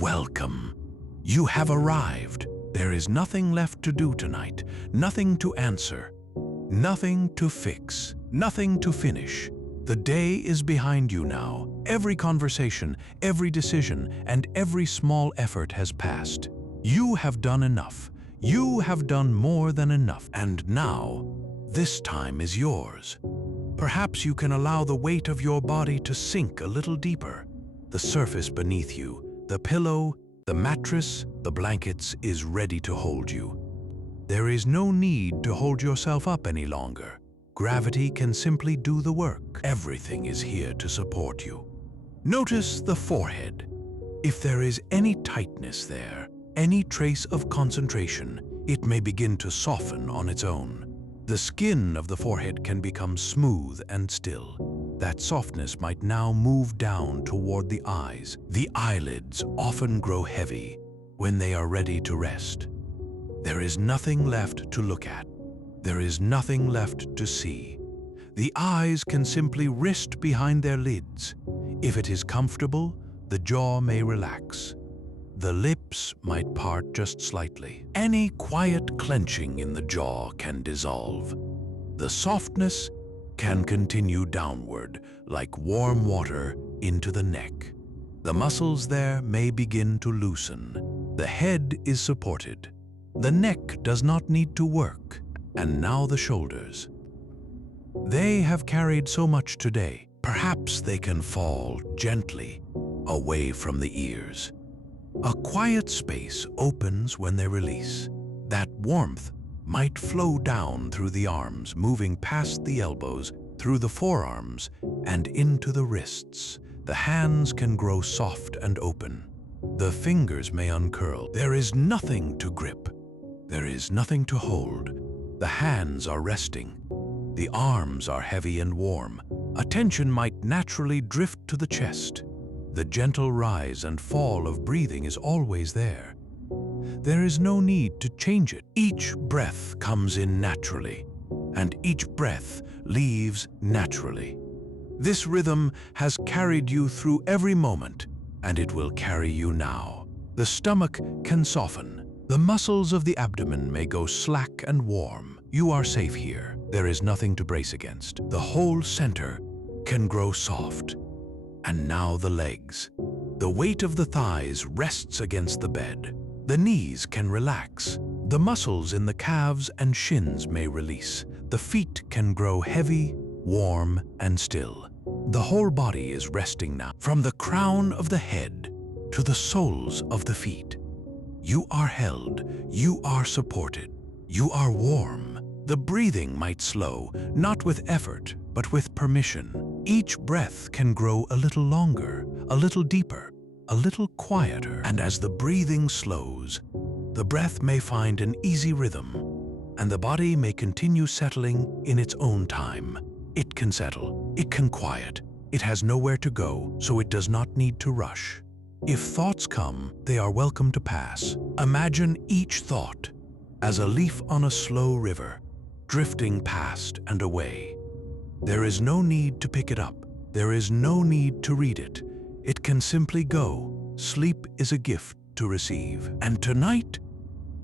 Welcome. You have arrived. There is nothing left to do tonight, nothing to answer, nothing to fix, nothing to finish. The day is behind you now. Every conversation, every decision, and every small effort has passed. You have done enough. You have done more than enough. And now, this time is yours. Perhaps you can allow the weight of your body to sink a little deeper. The surface beneath you, the pillow, the mattress, the blankets is ready to hold you. There is no need to hold yourself up any longer. Gravity can simply do the work. Everything is here to support you. Notice the forehead. If there is any tightness there, any trace of concentration, it may begin to soften on its own. The skin of the forehead can become smooth and still. That softness might now move down toward the eyes. The eyelids often grow heavy when they are ready to rest. There is nothing left to look at. There is nothing left to see. The eyes can simply rest behind their lids. If it is comfortable, the jaw may relax. The lips might part just slightly. Any quiet clenching in the jaw can dissolve. The softness can continue downward, like warm water into the neck. The muscles there may begin to loosen. The head is supported. The neck does not need to work. And now the shoulders. They have carried so much today. Perhaps they can fall gently away from the ears. A quiet space opens when they release. That warmth might flow down through the arms, moving past the elbows, through the forearms, and into the wrists. The hands can grow soft and open. The fingers may uncurl. There is nothing to grip. There is nothing to hold. The hands are resting. The arms are heavy and warm. Attention might naturally drift to the chest. The gentle rise and fall of breathing is always there. There is no need to change it. Each breath comes in naturally, and each breath leaves naturally. This rhythm has carried you through every moment, and it will carry you now. The stomach can soften. The muscles of the abdomen may go slack and warm. You are safe here. There is nothing to brace against. The whole center can grow soft. And now the legs. The weight of the thighs rests against the bed. The knees can relax. The muscles in the calves and shins may release. The feet can grow heavy, warm, and still. The whole body is resting now. From the crown of the head to the soles of the feet. You are held. You are supported. You are warm. The breathing might slow, not with effort, but with permission. Each breath can grow a little longer, a little deeper, a little quieter. And as the breathing slows, the breath may find an easy rhythm, and the body may continue settling in its own time. It can settle, it can quiet. It has nowhere to go, so it does not need to rush. If thoughts come, they are welcome to pass. Imagine each thought as a leaf on a slow river, drifting past and away. There is no need to pick it up. There is no need to read it. It can simply go. Sleep is a gift to receive. And tonight,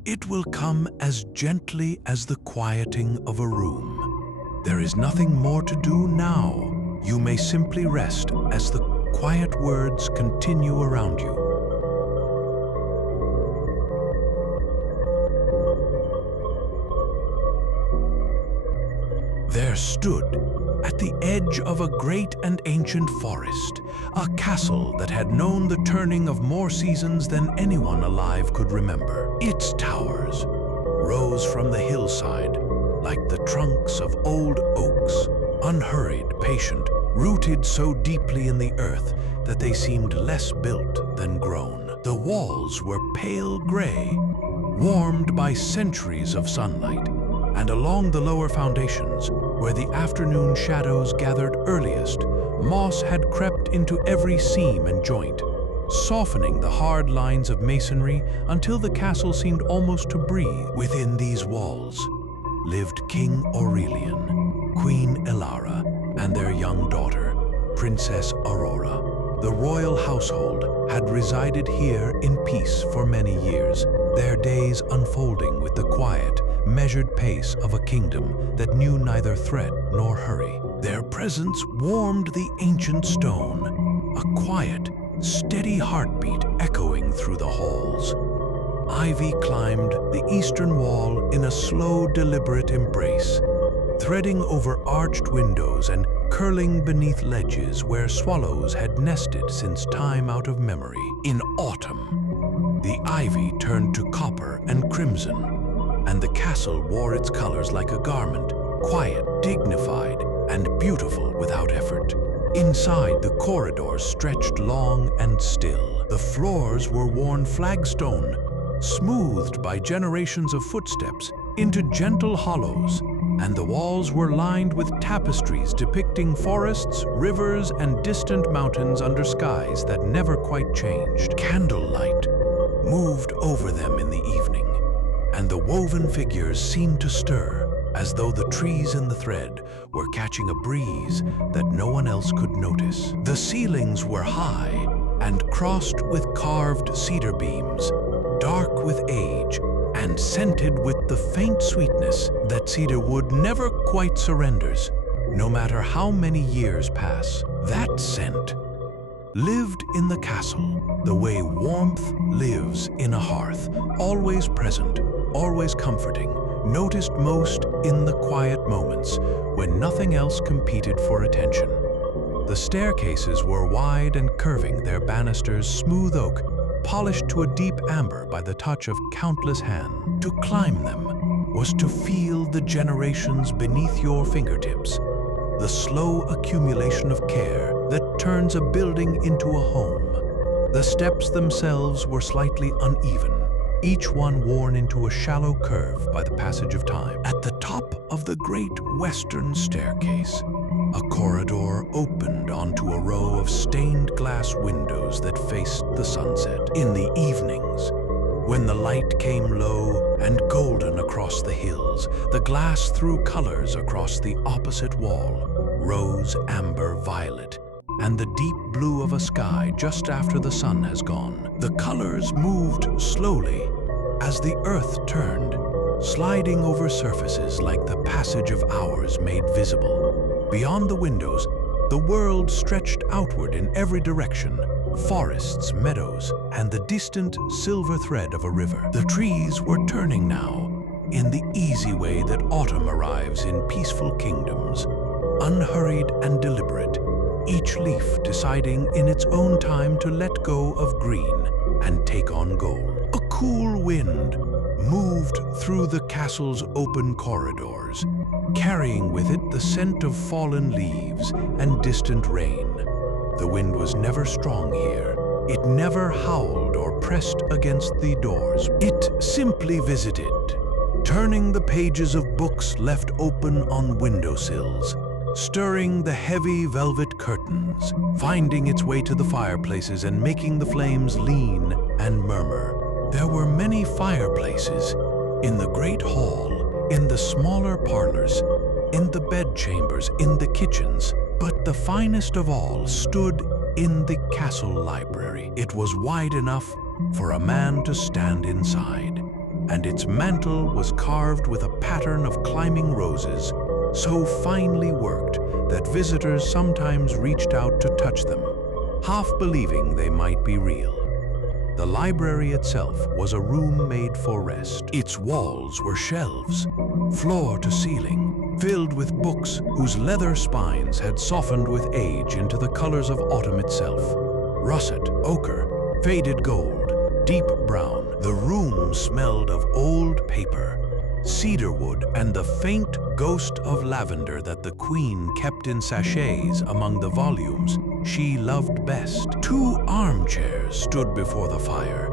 it will come as gently as the quieting of a room. There is nothing more to do now. You may simply rest as the quiet words continue around you. There stood, at the edge of a great and ancient forest, a castle that had known the turning of more seasons than anyone alive could remember. Its towers rose from the hillside like the trunks of old oaks, unhurried, patient, rooted so deeply in the earth that they seemed less built than grown. The walls were pale gray, warmed by centuries of sunlight, and along the lower foundations, where the afternoon shadows gathered earliest, moss had crept into every seam and joint, softening the hard lines of masonry until the castle seemed almost to breathe. Within these walls lived King Aurelian, Queen Elara, and their young daughter, Princess Aurora. The royal household had resided here in peace for many years, their days unfolding with the quiet, measured pace of a kingdom that knew neither threat nor hurry. Their presence warmed the ancient stone, a quiet, steady heartbeat echoing through the halls. Ivy climbed the eastern wall in a slow, deliberate embrace, threading over arched windows and curling beneath ledges where swallows had nested since time out of memory. In autumn, the ivy turned to copper and crimson, and the castle wore its colors like a garment, quiet, dignified, and beautiful without effort. Inside, the corridors stretched long and still. The floors were worn flagstone, smoothed by generations of footsteps into gentle hollows, and the walls were lined with tapestries depicting forests, rivers, and distant mountains under skies that never quite changed. Candlelight moved over them in the evening, and the woven figures seemed to stir, as though the trees in the thread were catching a breeze that no one else could notice. The ceilings were high and crossed with carved cedar beams, dark with age and scented with the faint sweetness that cedar wood never quite surrenders, no matter how many years pass. That scent lived in the castle the way warmth lives in a hearth, always present, always comforting, noticed most in the quiet moments when nothing else competed for attention. The staircases were wide and curving, their banisters smooth oak, polished to a deep amber by the touch of countless hands. To climb them was to feel the generations beneath your fingertips, the slow accumulation of care that turns a building into a home. The steps themselves were slightly uneven, each one worn into a shallow curve by the passage of time. At the top of the great western staircase, a corridor opened onto a row of stained glass windows that faced the sunset. In the evenings, when the light came low and golden across the hills, the glass threw colors across the opposite wall: rose, amber, violet, and the deep blue of a sky just after the sun has gone. The colors moved slowly as the earth turned, sliding over surfaces like the passage of hours made visible. Beyond the windows, the world stretched outward in every direction: forests, meadows, and the distant silver thread of a river. The trees were turning now, in the easy way that autumn arrives in peaceful kingdoms, unhurried and deliberate, each leaf deciding in its own time to let go of green and take on gold. A cool wind moved through the castle's open corridors, carrying with it the scent of fallen leaves and distant rain. The wind was never strong here. It never howled or pressed against the doors. It simply visited, turning the pages of books left open on windowsills, stirring the heavy velvet curtains, finding its way to the fireplaces and making the flames lean and murmur. There were many fireplaces in the great hall, in the smaller parlors, in the bedchambers, in the kitchens, but the finest of all stood in the castle library. It was wide enough for a man to stand inside, and its mantel was carved with a pattern of climbing roses, so finely worked that visitors sometimes reached out to touch them, half believing they might be real. The library itself was a room made for rest. Its walls were shelves, floor to ceiling, filled with books whose leather spines had softened with age into the colors of autumn itself: russet, ochre, faded gold, deep brown. The room smelled of old paper, cedarwood, and the faint ghost of lavender that the queen kept in sachets among the volumes she loved best. 2 armchairs stood before the fire,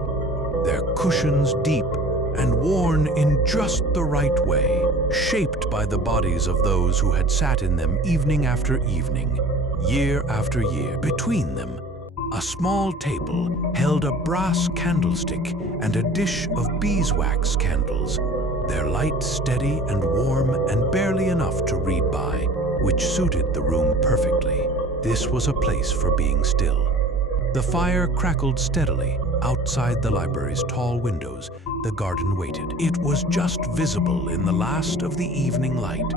their cushions deep and worn in just the right way, shaped by the bodies of those who had sat in them evening after evening, year after year. Between them, a small table held a brass candlestick and a dish of beeswax candles, their light steady and warm and barely enough to read by, which suited the room perfectly. This was a place for being still, The fire crackled steadily. Outside the library's tall windows, the garden waited. It was just visible in the last of the evening light.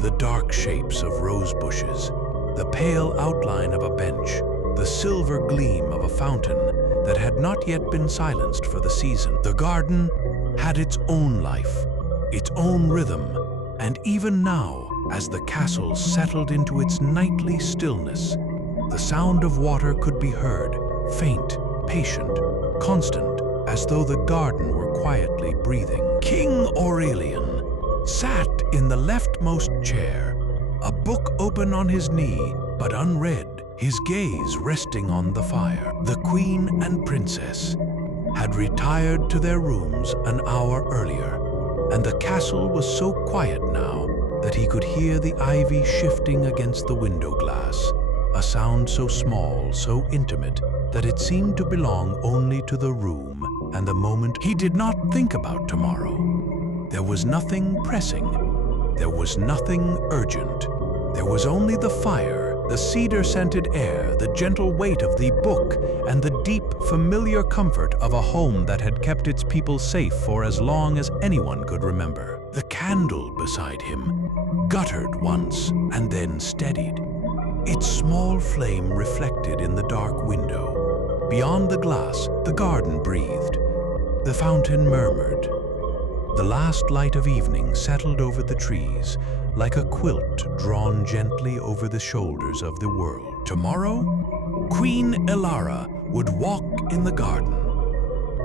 The dark shapes of rose bushes, the pale outline of a bench, the silver gleam of a fountain that had not yet been silenced for the season. The garden had its own life, its own rhythm, and even now, as the castle settled into its nightly stillness, the sound of water could be heard, faint, patient, constant, as though the garden were quietly breathing. King Aurelian sat in the leftmost chair, a book open on his knee, but unread, his gaze resting on the fire. The queen and princess had retired to their rooms an hour earlier, and the castle was so quiet now that he could hear the ivy shifting against the window glass, a sound so small, so intimate, that it seemed to belong only to the room and the moment. He did not think about tomorrow. There was nothing pressing. There was nothing urgent. There was only the fire, the cedar-scented air, the gentle weight of the book, and the deep, familiar comfort of a home that had kept its people safe for as long as anyone could remember. The candle beside him guttered once and then steadied, its small flame reflected in the dark window. Beyond the glass, the garden breathed. The fountain murmured. The last light of evening settled over the trees, like a quilt drawn gently over the shoulders of the world. Tomorrow, Queen Elara would walk in the garden.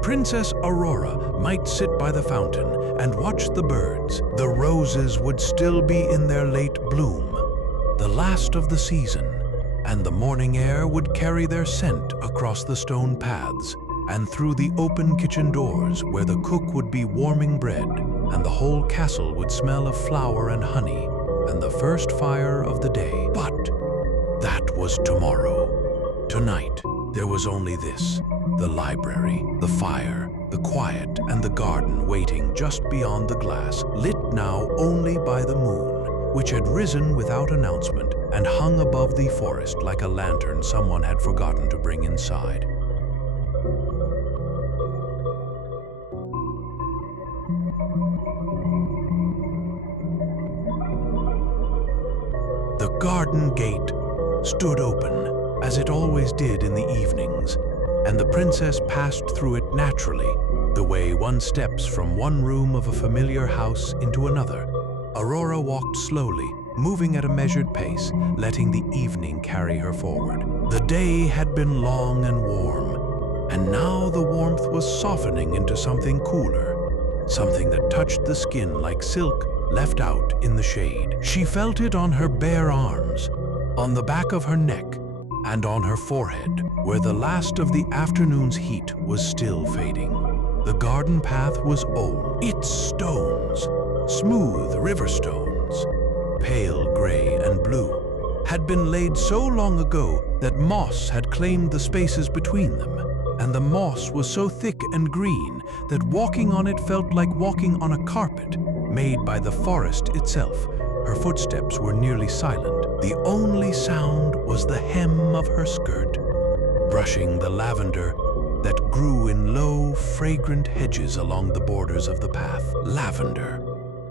Princess Aurora might sit by the fountain and watch the birds. The roses would still be in their late bloom, the last of the season, and the morning air would carry their scent across the stone paths and through the open kitchen doors where the cook would be warming bread, and the whole castle would smell of flour and honey and the first fire of the day. But that was tomorrow. Tonight, there was only this: the library, the fire, the quiet, and the garden waiting just beyond the glass, lit now only by the moon, which had risen without announcement and hung above the forest like a lantern someone had forgotten to bring inside. The garden gate stood open, as it always did in the evenings, and the princess passed through it naturally, the way one steps from one room of a familiar house into another. Aurora walked slowly, moving at a measured pace, letting the evening carry her forward. The day had been long and warm, and now the warmth was softening into something cooler, something that touched the skin like silk left out in the shade. She felt it on her bare arms, on the back of her neck, and on her forehead, where the last of the afternoon's heat was still fading. The garden path was old. Its stones, smooth river stones, pale gray and blue, had been laid so long ago that moss had claimed the spaces between them, and the moss was so thick and green that walking on it felt like walking on a carpet made by the forest itself. Her footsteps were nearly silent. The only sound was the hem of her skirt, brushing the lavender that grew in low, fragrant hedges along the borders of the path. Lavender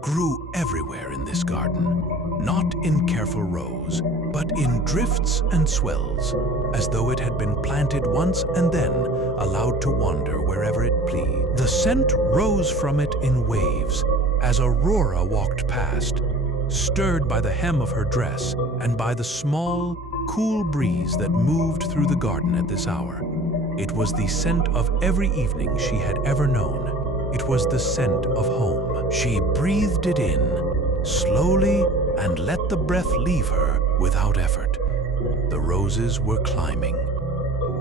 grew everywhere in this garden, not in careful rows, but in drifts and swells, as though it had been planted once and then allowed to wander wherever it pleased. The scent rose from it in waves as Aurora walked past, stirred by the hem of her dress and by the small, cool breeze that moved through the garden at this hour. It was the scent of every evening she had ever known. It was the scent of home. She breathed it in, slowly, and let the breath leave her without effort. The roses were climbing.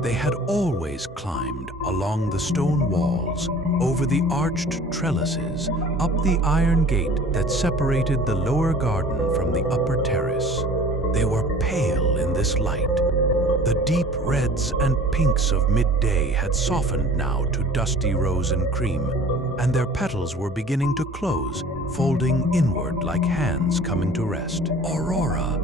They had always climbed along the stone walls, over the arched trellises, up the iron gate that separated the lower garden from the upper terrace. They were pale in this light. The deep reds and pinks of midday had softened now to dusty rose and cream, and their petals were beginning to close, folding inward like hands coming to rest. Aurora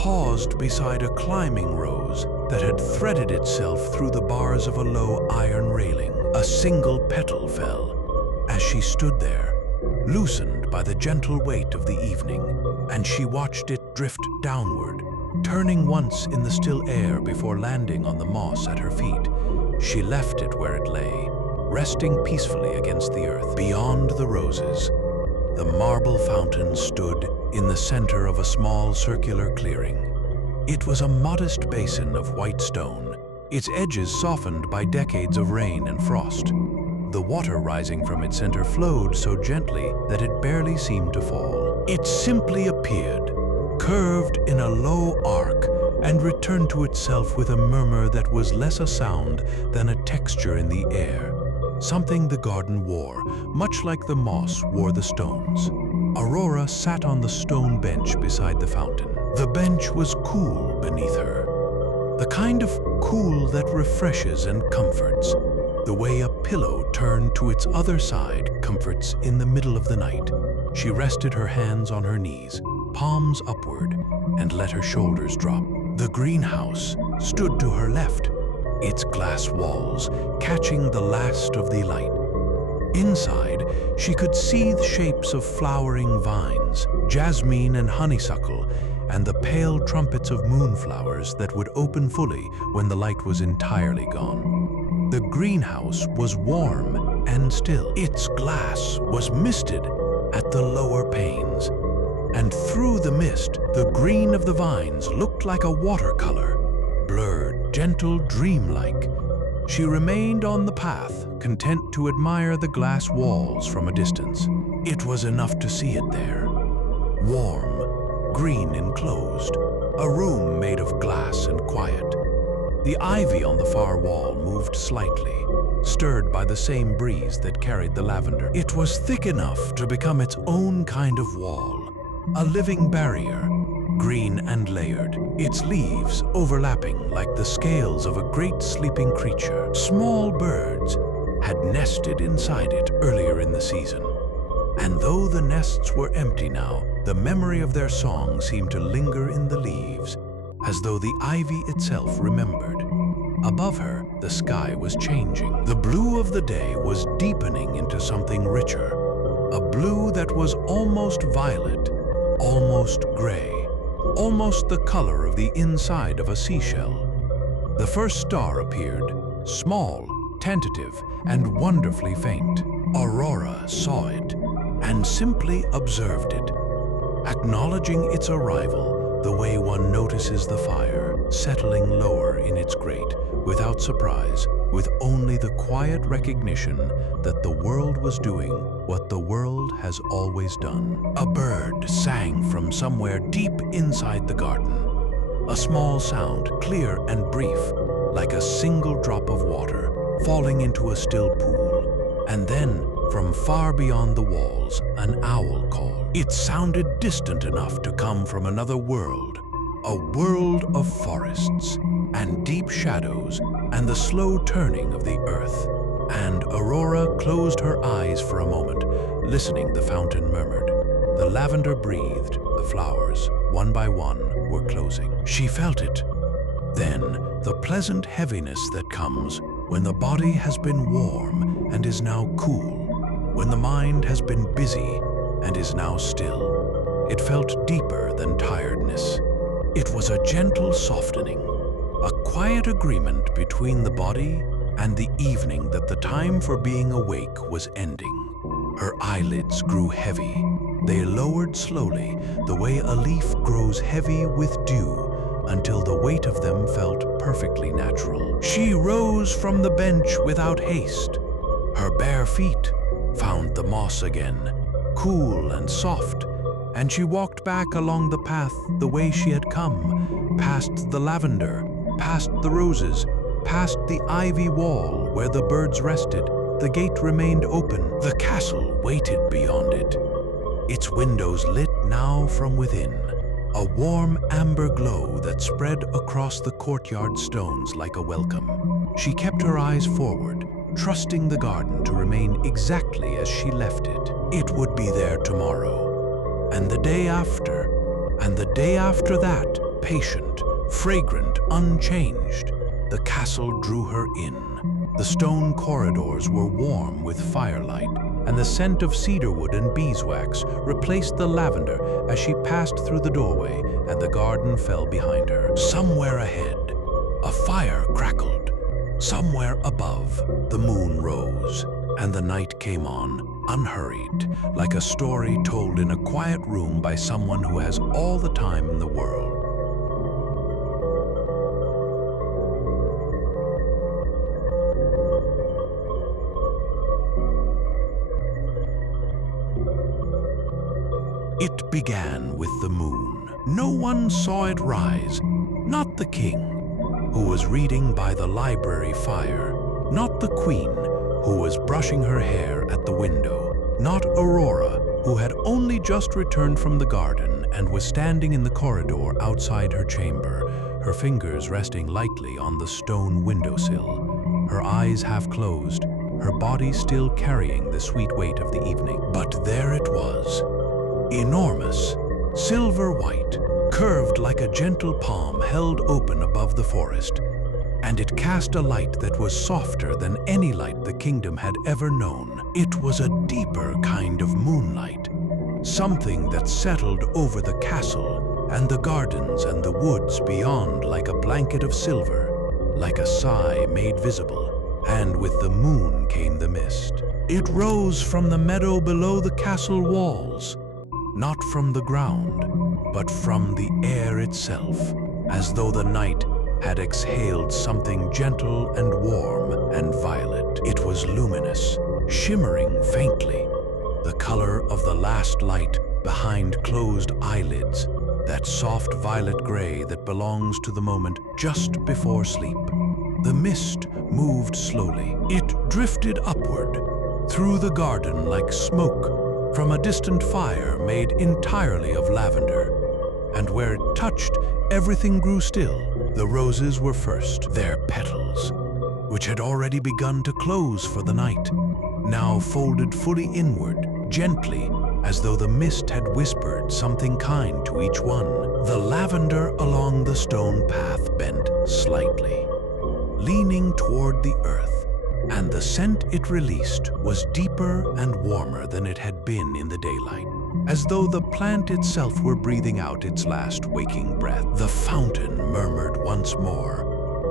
paused beside a climbing rose that had threaded itself through the bars of a low iron railing. A single petal fell as she stood there, loosened by the gentle weight of the evening, and she watched it drift downward, turning once in the still air before landing on the moss at her feet. She left it where it lay, resting peacefully against the earth. Beyond the roses, the marble fountain stood in the center of a small circular clearing. It was a modest basin of white stone, its edges softened by decades of rain and frost. The water rising from its center flowed so gently that it barely seemed to fall. It simply appeared, curved in a low arc, and returned to itself with a murmur that was less a sound than a texture in the air, something the garden wore, much like the moss wore the stones. Aurora sat on the stone bench beside the fountain. The bench was cool beneath her, the kind of cool that refreshes and comforts, the way a pillow turned to its other side comforts in the middle of the night. She rested her hands on her knees, palms upward, and let her shoulders drop. The greenhouse stood to her left, its glass walls catching the last of the light. Inside, she could see the shapes of flowering vines, jasmine and honeysuckle, and the pale trumpets of moonflowers that would open fully when the light was entirely gone. The greenhouse was warm and still. Its glass was misted at the lower panes, and through the mist, the green of the vines looked like a watercolor, blurred, gentle, dreamlike. She remained on the path, content to admire the glass walls from a distance. It was enough to see it there. Warm, green enclosed, a room made of glass and quiet. The ivy on the far wall moved slightly, stirred by the same breeze that carried the lavender. It was thick enough to become its own kind of wall, a living barrier, green and layered, its leaves overlapping like the scales of a great sleeping creature. Small birds had nested inside it earlier in the season, and though the nests were empty now, the memory of their song seemed to linger in the leaves, as though the ivy itself remembered. Above her, the sky was changing. The blue of the day was deepening into something richer, a blue that was almost violet, almost gray, almost the color of the inside of a seashell. The first star appeared, small, tentative, and wonderfully faint. Aurora saw it and simply observed it, acknowledging its arrival the way one notices the fire settling lower in its grate, without surprise, with only the quiet recognition that the world was doing what the world has always done. A bird sang from somewhere deep inside the garden, a small sound, clear and brief, like a single drop of water falling into a still pool. And then, from far beyond the walls, an owl called. It sounded distant enough to come from another world, a world of forests and deep shadows and the slow turning of the earth. And Aurora closed her eyes for a moment, listening. The fountain murmured. The lavender breathed. The flowers, one by one, were closing. She felt it. Then, the pleasant heaviness that comes when the body has been warm and is now cool, when the mind has been busy and is now still. It felt deeper than tiredness. It was a gentle softening, a quiet agreement between the body and the evening that the time for being awake was ending. Her eyelids grew heavy. They lowered slowly, the way a leaf grows heavy with dew, until the weight of them felt perfectly natural. She rose from the bench without haste. Her bare feet found the moss again, cool and soft, and she walked back along the path the way she had come, past the lavender, past the roses, past the ivy wall where the birds rested. The gate remained open. The castle waited beyond it, its windows lit now from within, a warm amber glow that spread across the courtyard stones like a welcome. She kept her eyes forward, trusting the garden to remain exactly as she left it. It would be there tomorrow, and the day after, and the day after that, patient, fragrant, unchanged. The castle drew her in. The stone corridors were warm with firelight, and the scent of cedarwood and beeswax replaced the lavender as she passed through the doorway, and the garden fell behind her. Somewhere ahead, a fire crackled. Somewhere above, the moon rose, and the night came on, unhurried, like a story told in a quiet room by someone who has all the time in the world. It began with the moon. No one saw it rise, not the king, who was reading by the library fire, not the queen, who was brushing her hair at the window, not Aurora, who had only just returned from the garden and was standing in the corridor outside her chamber, her fingers resting lightly on the stone windowsill, her eyes half closed, her body still carrying the sweet weight of the evening. But there it was, enormous, silver white, curved like a gentle palm held open above the forest, and it cast a light that was softer than any light the kingdom had ever known. It was a deeper kind of moonlight, something that settled over the castle and the gardens and the woods beyond like a blanket of silver, like a sigh made visible, and with the moon came the mist. It rose from the meadow below the castle walls, not from the ground, but from the air itself, as though the night had exhaled something gentle and warm and violet. It was luminous, shimmering faintly, the color of the last light behind closed eyelids, that soft violet gray that belongs to the moment just before sleep. The mist moved slowly. It drifted upward, through the garden like smoke from a distant fire made entirely of lavender. And where it touched, everything grew still. The roses were first, their petals, which had already begun to close for the night, now folded fully inward, gently, as though the mist had whispered something kind to each one. The lavender along the stone path bent slightly, leaning toward the earth, and the scent it released was deeper and warmer than it had been in the daylight, as though the plant itself were breathing out its last waking breath. The fountain murmured once more,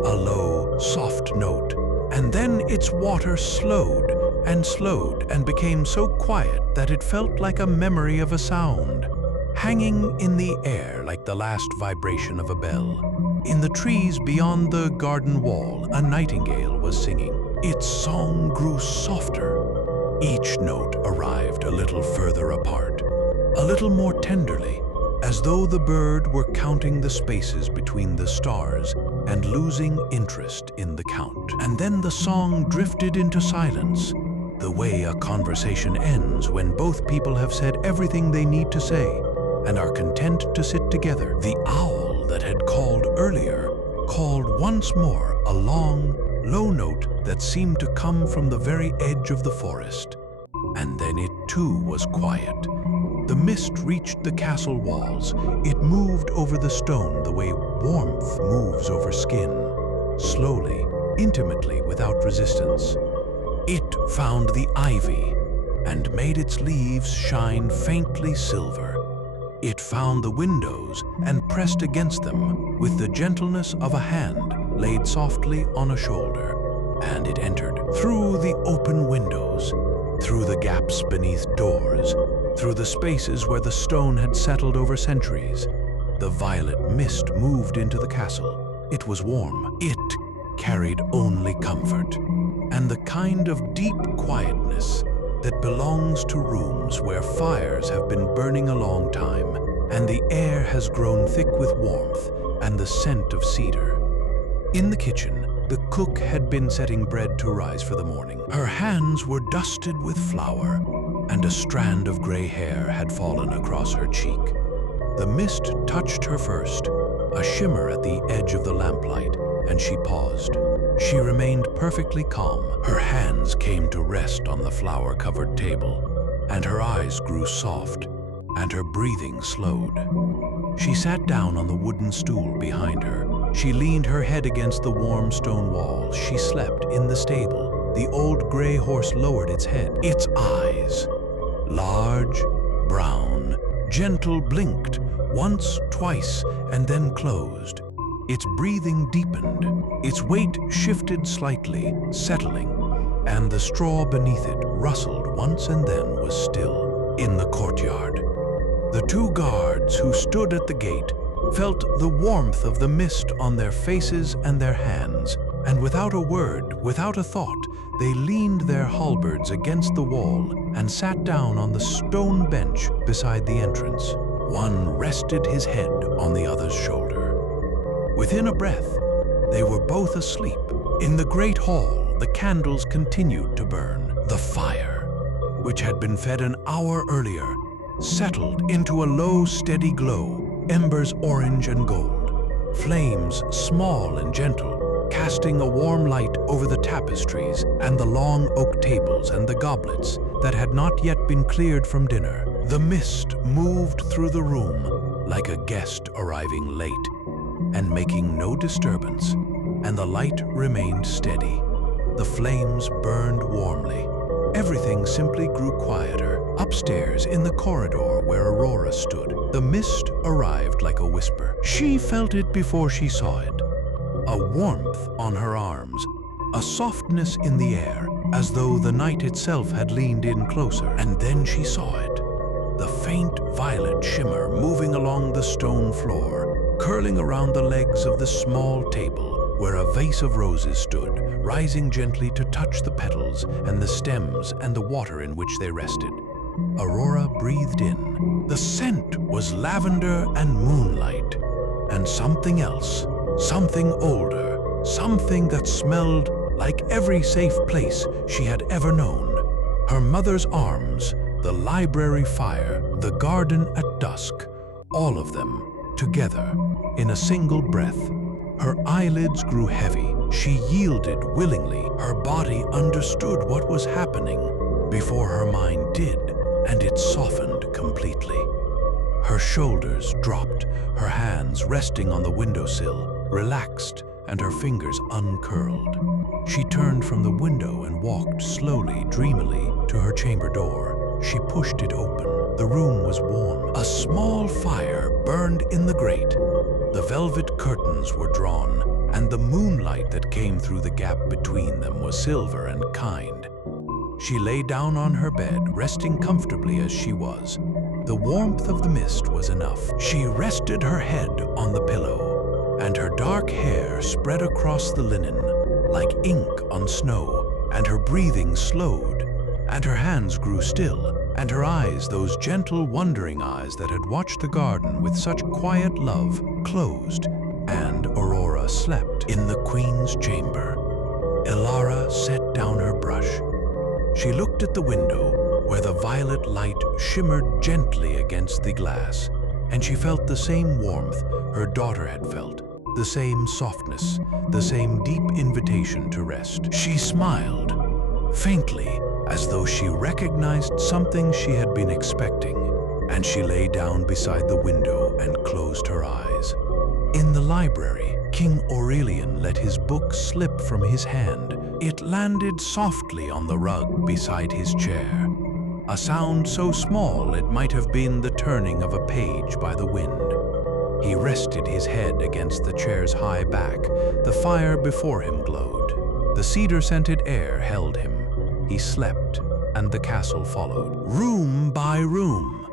a low, soft note, and then its water slowed and became so quiet that it felt like a memory of a sound, hanging in the air like the last vibration of a bell. In the trees beyond the garden wall, a nightingale was singing. Its song grew softer. Each note arrived a little further apart, a little more tenderly, as though the bird were counting the spaces between the stars and losing interest in the count. And then the song drifted into silence, the way a conversation ends when both people have said everything they need to say and are content to sit together. The owl that had called earlier called once more, a long, low note that seemed to come from the very edge of the forest. And then it too was quiet. The mist reached the castle walls. It moved over the stone the way warmth moves over skin, slowly, intimately, without resistance. It found the ivy and made its leaves shine faintly silver. It found the windows and pressed against them with the gentleness of a hand laid softly on a shoulder. And it entered through the open windows, through the gaps beneath doors, through the spaces where the stone had settled over centuries. The violet mist moved into the castle. It was warm. It carried only comfort, and the kind of deep quietness that belongs to rooms where fires have been burning a long time, and the air has grown thick with warmth and the scent of cedar. In the kitchen, the cook had been setting bread to rise for the morning. Her hands were dusted with flour, and a strand of gray hair had fallen across her cheek. The mist touched her first, a shimmer at the edge of the lamplight, and she paused. She remained perfectly calm. Her hands came to rest on the flour-covered table, and her eyes grew soft, and her breathing slowed. She sat down on the wooden stool behind her. She leaned her head against the warm stone wall. She slept in the stable. The old gray horse lowered its head. Its eyes, large, brown, gentle, blinked once, twice, and then closed. Its breathing deepened. Its weight shifted slightly, settling, and the straw beneath it rustled once and then was still. In the courtyard, the two guards who stood at the gate felt the warmth of the mist on their faces and their hands, and without a word, without a thought, they leaned their halberds against the wall and sat down on the stone bench beside the entrance. One rested his head on the other's shoulder. Within a breath, they were both asleep. In the great hall, the candles continued to burn. The fire, which had been fed an hour earlier, settled into a low, steady glow, embers orange and gold, flames small and gentle, casting a warm light over the tapestries and the long oak tables and the goblets that had not yet been cleared from dinner. The mist moved through the room like a guest arriving late and making no disturbance, and the light remained steady. The flames burned warmly. Everything simply grew quieter. Upstairs, in the corridor where Aurora stood, the mist arrived like a whisper. She felt it before she saw it. A warmth on her arms, a softness in the air, as though the night itself had leaned in closer. And then she saw it. The faint violet shimmer moving along the stone floor, curling around the legs of the small table where a vase of roses stood, rising gently to touch the petals and the stems and the water in which they rested. Aurora breathed in. The scent was lavender and moonlight, and something else, something older, something that smelled like every safe place she had ever known. Her mother's arms, the library fire, the garden at dusk, all of them together in a single breath. Her eyelids grew heavy. She yielded willingly. Her body understood what was happening before her mind did, and it softened completely. Her shoulders dropped, her hands resting on the windowsill, relaxed, and her fingers uncurled. She turned from the window and walked slowly, dreamily, to her chamber door. She pushed it open. The room was warm. A small fire burned in the grate. The velvet curtains were drawn, and the moonlight that came through the gap between them was silver and kind. She lay down on her bed, resting comfortably as she was. The warmth of the mist was enough. She rested her head on the pillow, and her dark hair spread across the linen like ink on snow, and her breathing slowed, and her hands grew still, and her eyes, those gentle, wondering eyes that had watched the garden with such quiet love, closed, and Aurora slept in the queen's chamber. Elara set down her brush. She looked at the window where the violet light shimmered gently against the glass, and she felt the same warmth her daughter had felt, the same softness, the same deep invitation to rest. She smiled, faintly, as though she recognized something she had been expecting, and she lay down beside the window and closed her eyes. In the library, King Aurelian let his book slip from his hand. It landed softly on the rug beside his chair, a sound so small it might have been the turning of a page by the wind. He rested his head against the chair's high back. The fire before him glowed. The cedar-scented air held him. He slept, and the castle followed. Room by room,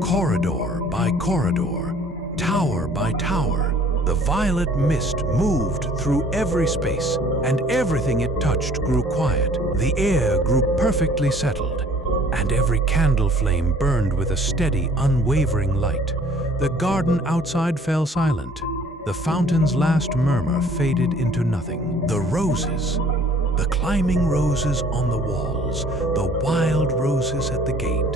corridor by corridor, tower by tower, the violet mist moved through every space, and everything it touched grew quiet. The air grew perfectly settled, and every candle flame burned with a steady, unwavering light. The garden outside fell silent. The fountain's last murmur faded into nothing. The roses, the climbing roses on the walls, the wild roses at the gate,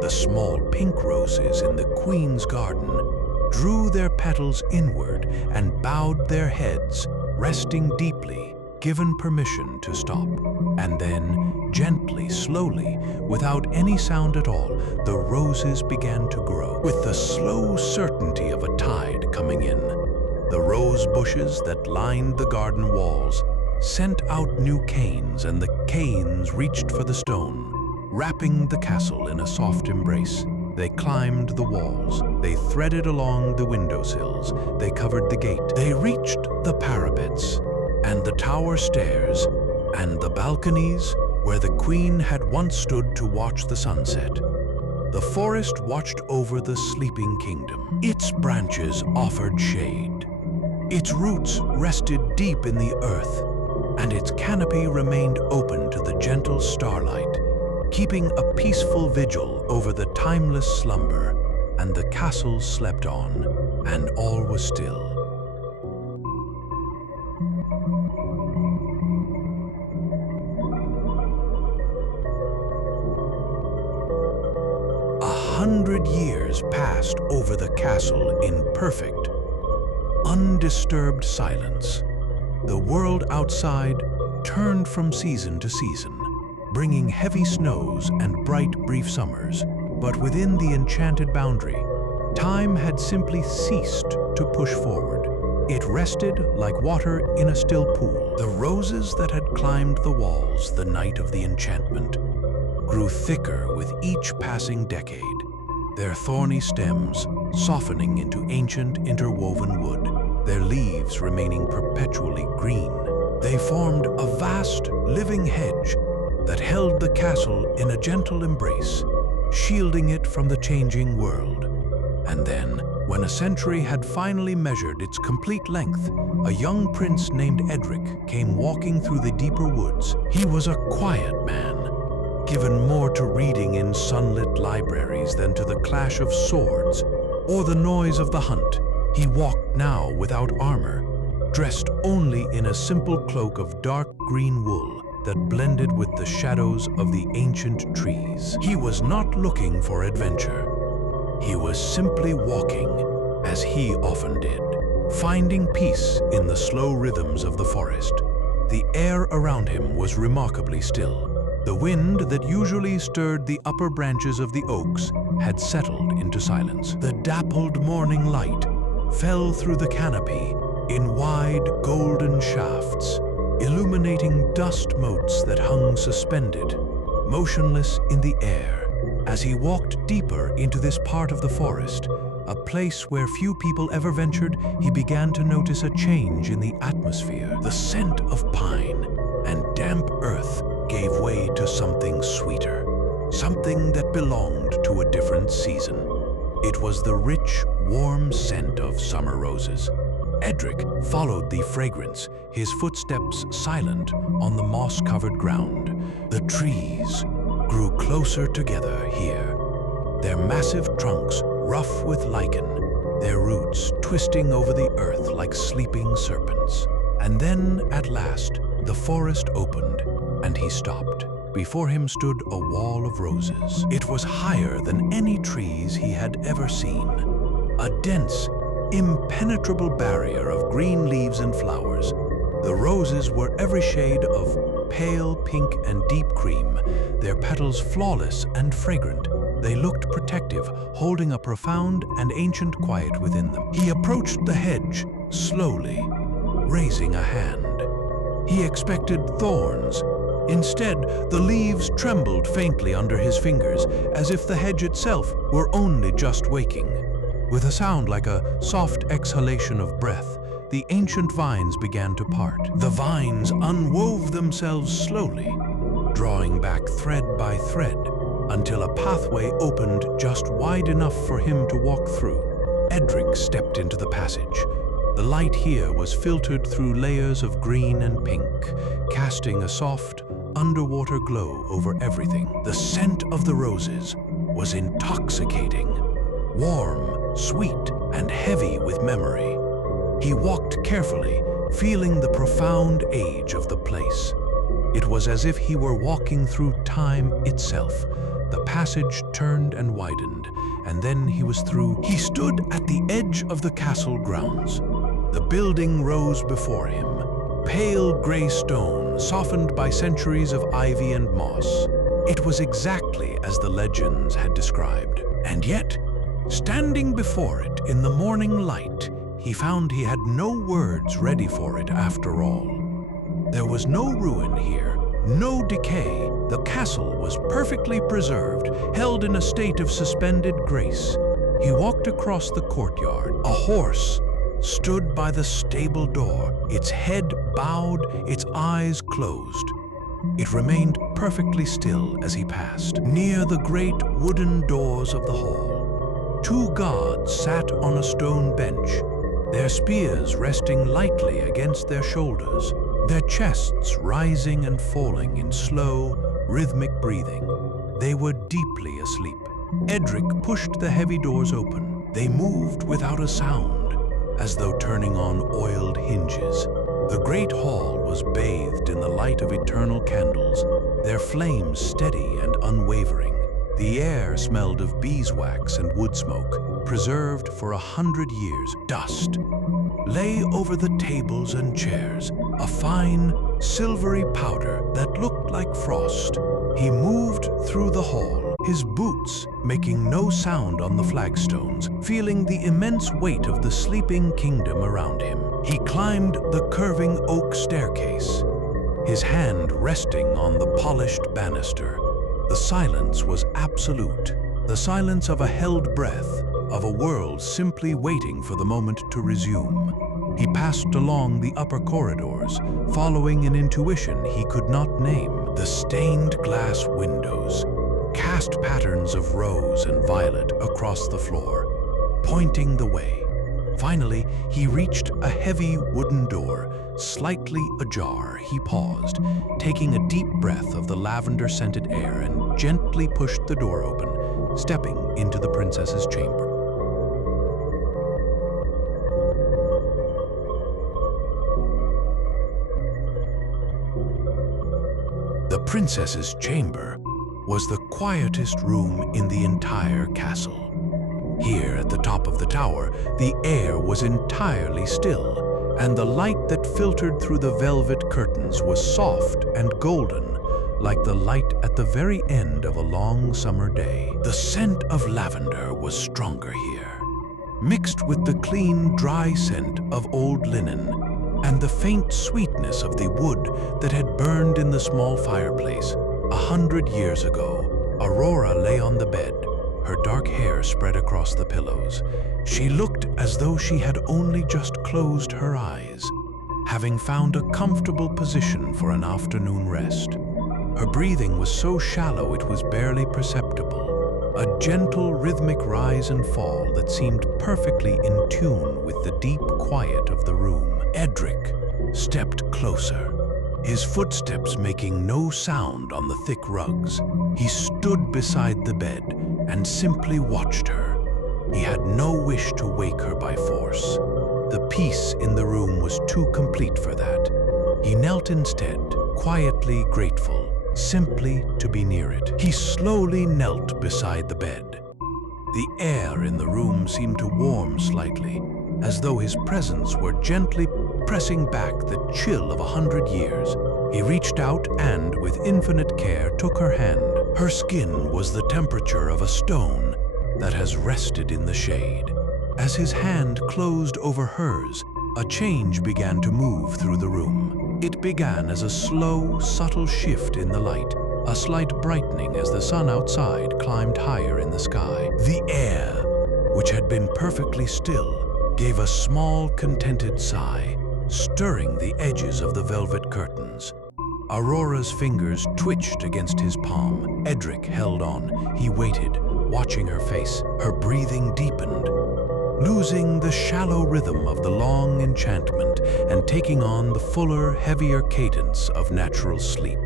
the small pink roses in the queen's garden, drew their petals inward and bowed their heads, resting deeply, given permission to stop. And then, gently, slowly, without any sound at all, the roses began to grow, with the slow certainty of a tide coming in. The rose bushes that lined the garden walls sent out new canes, and the canes reached for the stone, wrapping the castle in a soft embrace. They climbed the walls, they threaded along the windowsills, they covered the gate, they reached the parapets, and the tower stairs, and the balconies where the queen had once stood to watch the sunset. The forest watched over the sleeping kingdom. Its branches offered shade. Its roots rested deep in the earth, and its canopy remained open to the gentle starlight, keeping a peaceful vigil over the timeless slumber. And the castle slept on, and all was still. 100 years passed over the castle in perfect, undisturbed silence. The world outside turned from season to season, bringing heavy snows and bright, brief summers. But within the enchanted boundary, time had simply ceased to push forward. It rested like water in a still pool. The roses that had climbed the walls the night of the enchantment grew thicker with each passing decade, their thorny stems softening into ancient interwoven wood, their leaves remaining perpetually green. They formed a vast, living hedge that held the castle in a gentle embrace, shielding it from the changing world. And then, when a century had finally measured its complete length, a young prince named Edric came walking through the deeper woods. He was a quiet man, given more to reading in sunlit libraries than to the clash of swords or the noise of the hunt. He walked now without armor, dressed only in a simple cloak of dark green wool that blended with the shadows of the ancient trees. He was not looking for adventure. He was simply walking, as he often did, finding peace in the slow rhythms of the forest. The air around him was remarkably still. The wind that usually stirred the upper branches of the oaks had settled into silence. The dappled morning light fell through the canopy in wide golden shafts, illuminating dust motes that hung suspended, motionless in the air. As he walked deeper into this part of the forest, a place where few people ever ventured, he began to notice a change in the atmosphere. The scent of pine and damp earth gave way to something sweeter, something that belonged to a different season. It was the rich, warm scent of summer roses. Edric followed the fragrance, his footsteps silent on the moss-covered ground. The trees grew closer together here, their massive trunks rough with lichen, their roots twisting over the earth like sleeping serpents. And then, at last, the forest opened, and he stopped. Before him stood a wall of roses. It was higher than any trees he had ever seen. A dense, impenetrable barrier of green leaves and flowers. The roses were every shade of pale pink and deep cream, their petals flawless and fragrant. They looked protective, holding a profound and ancient quiet within them. He approached the hedge slowly, raising a hand. He expected thorns. Instead, the leaves trembled faintly under his fingers, as if the hedge itself were only just waking. With a sound like a soft exhalation of breath, the ancient vines began to part. The vines unwove themselves slowly, drawing back thread by thread, until a pathway opened just wide enough for him to walk through. Edric stepped into the passage. The light here was filtered through layers of green and pink, casting a soft, underwater glow over everything. The scent of the roses was intoxicating, warm, sweet, and heavy with memory. He walked carefully, feeling the profound age of the place. It was as if he were walking through time itself. The passage turned and widened, and then he was through. He stood at the edge of the castle grounds. The building rose before him, pale gray stone softened by centuries of ivy and moss. It was exactly as the legends had described. And yet, standing before it in the morning light, he found he had no words ready for it after all. There was no ruin here, no decay. The castle was perfectly preserved, held in a state of suspended grace. He walked across the courtyard. A horse stood by the stable door, its head bowed, its eyes closed. It remained perfectly still as he passed. Near the great wooden doors of the hall, two guards sat on a stone bench, their spears resting lightly against their shoulders, their chests rising and falling in slow, rhythmic breathing. They were deeply asleep. Edric pushed the heavy doors open. They moved without a sound, as though turning on oiled hinges. The great hall was bathed in the light of eternal candles, their flames steady and unwavering. The air smelled of beeswax and wood smoke, preserved for 100 years. Dust lay over the tables and chairs, a fine, silvery powder that looked like frost. He moved through the hall, his boots making no sound on the flagstones, feeling the immense weight of the sleeping kingdom around him. He climbed the curving oak staircase, his hand resting on the polished banister. The silence was absolute, the silence of a held breath, of a world simply waiting for the moment to resume. He passed along the upper corridors, following an intuition he could not name. The stained glass windows cast patterns of rose and violet across the floor, pointing the way. Finally, he reached a heavy wooden door, slightly ajar. He paused, taking a deep breath of the lavender-scented air, and gently pushed the door open, stepping into the princess's chamber. The princess's chamber was the quietest room in the entire castle. Here at the top of the tower, the air was entirely still, and the light that filtered through the velvet curtains was soft and golden, like the light at the very end of a long summer day. The scent of lavender was stronger here, mixed with the clean, dry scent of old linen, and the faint sweetness of the wood that had burned in the small fireplace. 100 years ago, Aurora lay on the bed, her dark hair spread across the pillows. She looked as though she had only just closed her eyes, having found a comfortable position for an afternoon rest. Her breathing was so shallow it was barely perceptible, a gentle rhythmic rise and fall that seemed perfectly in tune with the deep quiet of the room. Edric stepped closer, his footsteps making no sound on the thick rugs. He stood beside the bed and simply watched her. He had no wish to wake her by force. The peace in the room was too complete for that. He knelt instead, quietly grateful, simply to be near it. He slowly knelt beside the bed. The air in the room seemed to warm slightly, as though his presence were gently pressing back the chill of 100 years. He reached out and, with infinite care, took her hand. Her skin was the temperature of a stone that has rested in the shade. As his hand closed over hers, a change began to move through the room. It began as a slow, subtle shift in the light, a slight brightening as the sun outside climbed higher in the sky. The air, which had been perfectly still, gave a small, contented sigh, stirring the edges of the velvet curtains. Aurora's fingers twitched against his palm. Edric held on. He waited, watching her face. Her breathing deepened, losing the shallow rhythm of the long enchantment and taking on the fuller, heavier cadence of natural sleep.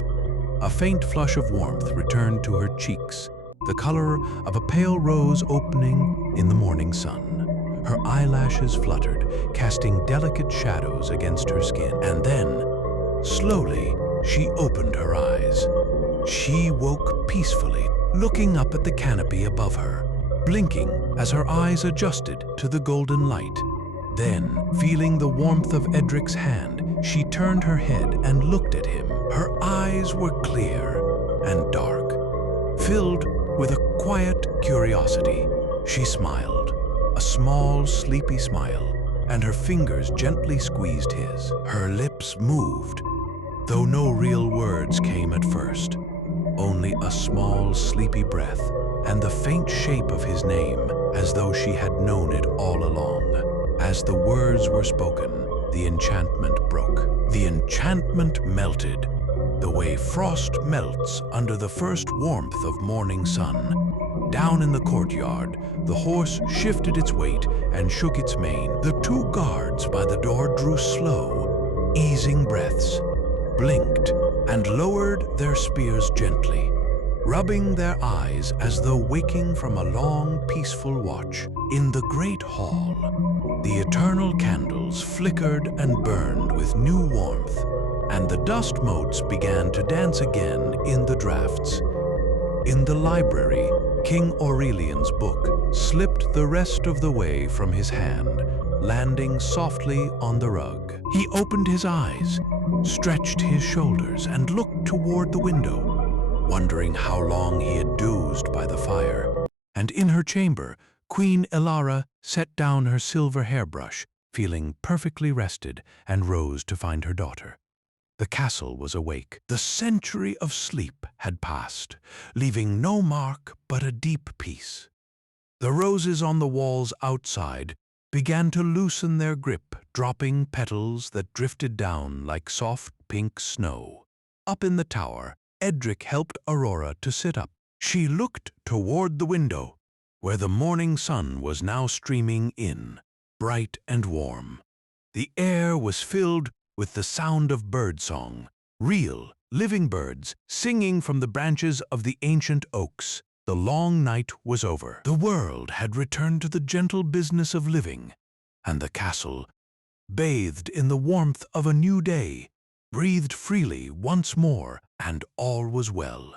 A faint flush of warmth returned to her cheeks, the color of a pale rose opening in the morning sun. Her eyelashes fluttered, casting delicate shadows against her skin. And then, slowly, she opened her eyes. She woke peacefully, looking up at the canopy above her, blinking as her eyes adjusted to the golden light. Then, feeling the warmth of Edric's hand, she turned her head and looked at him. Her eyes were clear and dark, filled with a quiet curiosity. She smiled, a small, sleepy smile, and her fingers gently squeezed his. Her lips moved, though no real words came at first. Only a small, sleepy breath and the faint shape of his name, as though she had known it all along. As the words were spoken, the enchantment broke. The enchantment melted, the way frost melts under the first warmth of morning sun. Down in the courtyard, the horse shifted its weight and shook its mane. The two guards by the door drew slow, easing breaths, blinked, and lowered their spears gently, rubbing their eyes as though waking from a long, peaceful watch. In the great hall, the eternal candles flickered and burned with new warmth, and the dust motes began to dance again in the drafts. In the library, King Aurelian's book slipped the rest of the way from his hand, landing softly on the rug. He opened his eyes, stretched his shoulders, and looked toward the window, wondering how long he had dozed by the fire. And in her chamber, Queen Elara set down her silver hairbrush, feeling perfectly rested, and rose to find her daughter. The castle was awake. The century of sleep had passed, leaving no mark but a deep peace. The roses on the walls outside began to loosen their grip, dropping petals that drifted down like soft pink snow. Up in the tower, Edric helped Aurora to sit up. She looked toward the window, where the morning sun was now streaming in, bright and warm. The air was filled with the sound of birdsong, real, living birds singing from the branches of the ancient oaks. The long night was over. The world had returned to the gentle business of living, and the castle, bathed in the warmth of a new day, breathed freely once more, and all was well.